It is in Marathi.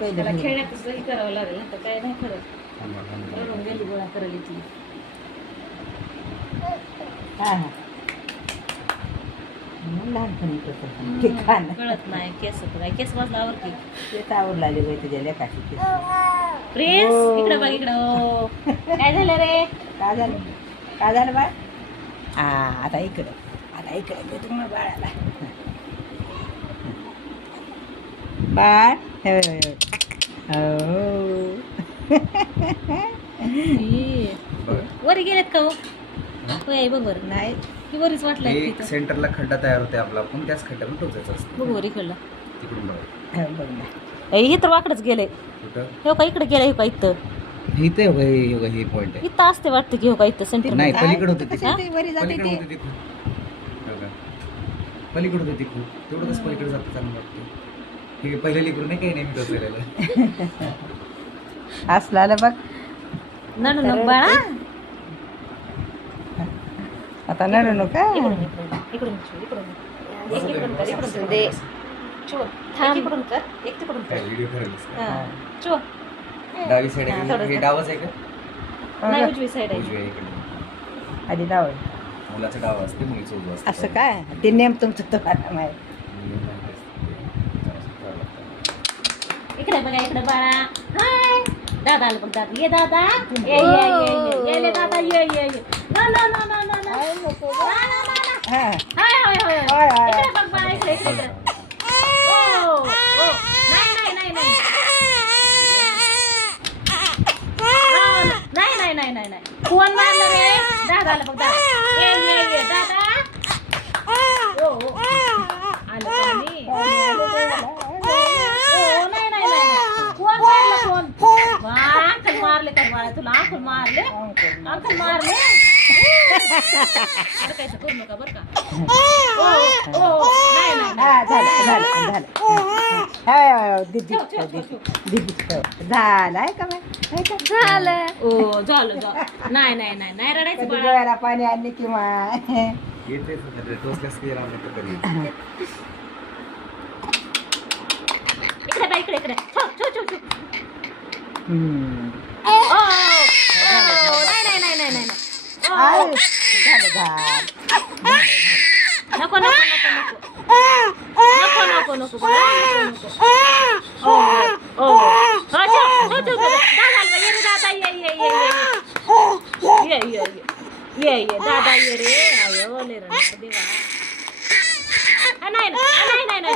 त्याला खेळण्यातच करावं लागेल तर काय नाही खरं रडून गेली गोळा करायला ती लहानपणी कसं कळत नाही केस काय केस वाजल्यावर की तेच आवडला बाई तुझ्या लेखाची केस. प्रिन्स इकडे बघ इकडं काय झालं रे काय झालं बाळ आता इकडं घे तुम्हाला बाळाला बाळ वरी गेलेत का हो होय बघ बरं नाही की वरीच वाटलंय एक सेंटरला खड्डा तयार होते आपला पण त्याच खड्ड्यातून टोचायचं असतं बघ वरी इकडला तिकडून बघा बघ ना हे तर वाकडच गेलंय कुठं हो का इकडे गेलंय हो का इथं इथे योगा हे पॉइंट आहे इथं असते वाटतं की हो का इथं सेंटर नाही पलीकडे होते कशाला ते वरी जाते पलीकडे ते होते ते खूप बघा. पलीकडे होते ते खूप तेवढं कसं पलीकडे जातं चांगलं वाटतं हे पहिलं लिकडून नाही काही नेहमी टोचलेलं असला बघ नडू नको बाळा आता नडू नका इकडून कर दे चो थांब इकडून कर एक तिकडून कर व्हिडिओ करायला हां चो डावी साईड हां, आहे थोडंसं. हे डावच आहे का नाही उजवी साईड आहे उजवी आहे इकडे आधी डाव मुलाचं डाव असते मुलीचं उजवं असतं असं काय ते नेम तुमचं तुम्हाला माहिती इकडे बघा इकडे बाळा हाय दादा आलं बघ दादा ये दादा ये ले दादा ये no no no no no no हां हाय हाय हाय हाय, हाय. इकडे बघ बाळा इकडे ओ ओ नाही नाही नाही नाही नाही कोण मारलं रे दादा आलं बघ दादा ये दादा ओ आलं पाणी नाही कोण मारलं कोण अंकल मारले का बाळा तुला अंकल मारले अडकायचं करू नका बरं का नाही झालं दीदी झालाय का झालं ओ झालं नाही रडायचं बाळा डोळ्याला पाणी आणले किंवा येतेच टोचल्यास की राहणार तर कधी इकडे छो नको दादा ये रे आयो ले देवा नाही